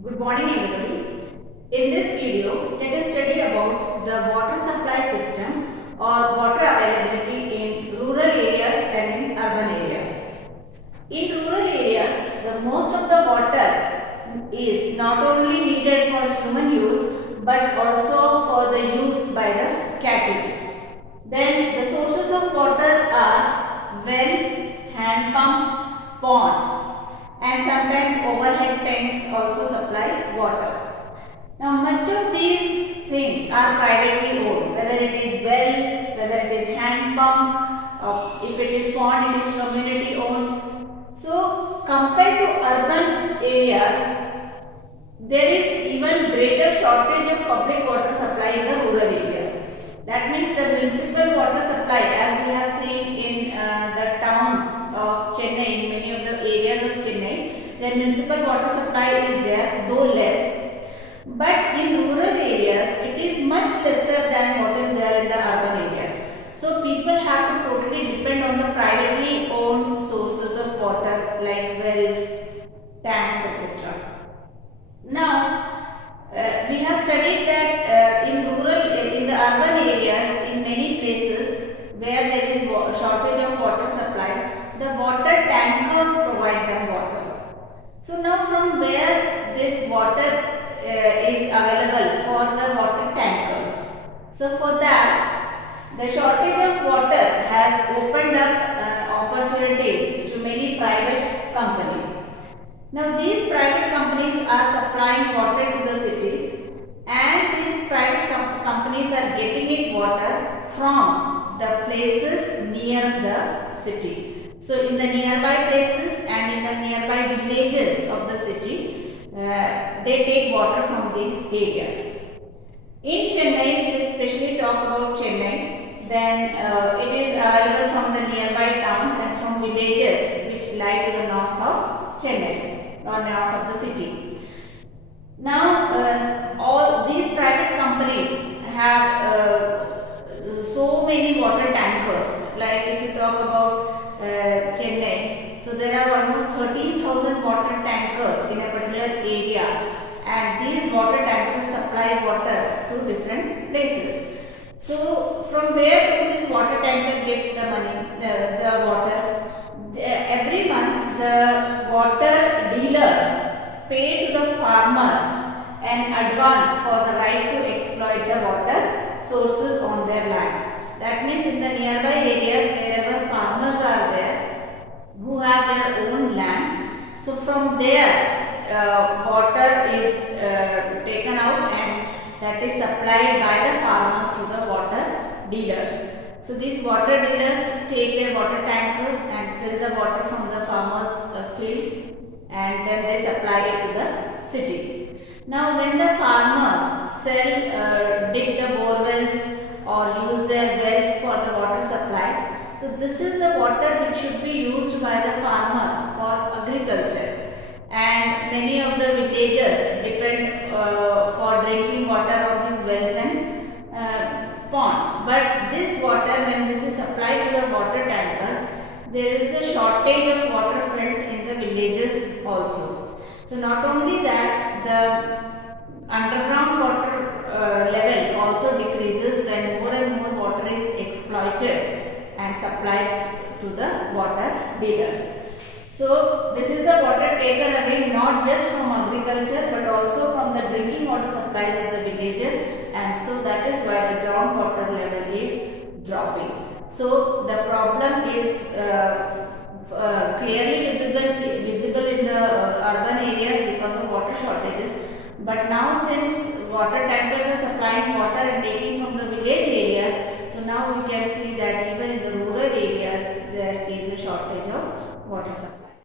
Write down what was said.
Good morning everybody. In this video, let us study about the water supply system or water availability in rural areas and in urban areas. In rural areas, the most of the water is not only needed for human use but also for the use by the cattle. Then the sources of water are wells, hand pumps, ponds and sometimes overhead tanks also supply water. Now much of these things are privately owned, whether it is well, whether it is hand pump, if it is pond, it is community owned. So compared to urban areas, there is even greater shortage of public water supply in the rural areas. That means the municipal water supply, as we have seen in the towns of Chennai, in many of the areas of Chennai, the municipal water supply is there, though less. But in rural areas, it is much lesser than what is there in the urban areas. So people have to totally depend on the privately owned sources of water like wells, tanks, etc. Now, we have studied that in the urban areas, in many places where there is shortage of water supply, the water tankers provide them water. So now from where this water is available for the water tankers? So for that, the shortage of water has opened up opportunities to many private companies. Now these private companies are supplying water to the cities and these private companies are getting it water from the places near the city. So in the nearby places and in the nearby villages of the city, they take water from these areas. In Chennai, if we especially talk about Chennai, then it is available from the nearby towns and from villages which lie to the north of Chennai or north of the city. Now, all these private companies have so many water tankers. Like if you talk about Chennai, so there are almost 13,000 water tankers in a particular area, and these water tankers supply water to different places. So from where do this water tanker gets the money, the water? Every month the water dealers pay to the farmers an advance for the right to exploit the water sources on their land. That means in the nearby areas wherever farmers are there who have their own land, so from there water is taken out and that is supplied by the farmers to the water dealers. So these water dealers take their water tankers and fill the water from the farmers' field and then they supply it to the city. Now when the farmers dig the bore wells or use their wells for the water supply, so this is the water which should be used by the farmers for agriculture. And many of the villagers depend for drinking water on these wells and ponds. But this water, when this is supplied to the water tankers, there is a shortage of water felt in the villages also. So not only that, the underground water level also decreases when more and more water is exploited and supplied to the water dealers. So this is the water taken away not just from agriculture but also from the drinking water supplies of the villages, and so that is why the groundwater level is dropping. So the problem is clearly visible in the urban areas because of water shortages. But now since water tankers are supplying water and taking from the village